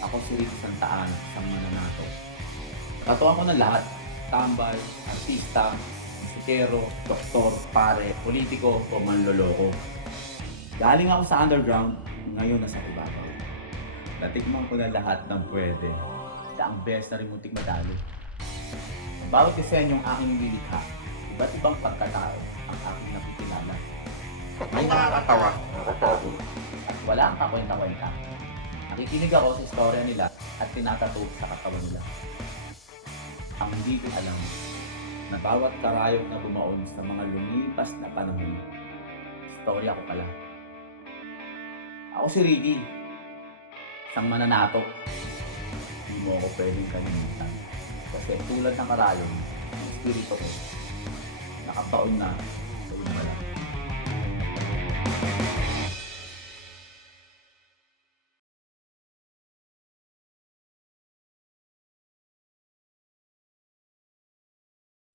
Ako si Rick Santaan, isang mananato. Katuwa ko ng lahat. Tambay, artista, musikero, doktor, pare, politiko o manloloko. Galing ako sa underground, ngayon nasa ibabaw. Natikman ko na lahat ng pwede. Kaya ang best na rin muntik madali. Bawat disenyong aking nilikha, iba't ibang pagkatao ang aking nakikilala. May nakakatawa. At wala ang kakwenta-kwenta. Nakikinig ako sa istorya nila at tinatato sa katawan nila. Ang hindi ko alam na bawat karayom na bumaon sa mga lumipas na panahon, istorya ko pala. Ako si Ricky, isang mananato. Hindi mo ako pwedeng kalimutan. Kasi tulad ng karayom, ang espiritu ko, nakabaon na sa una lang.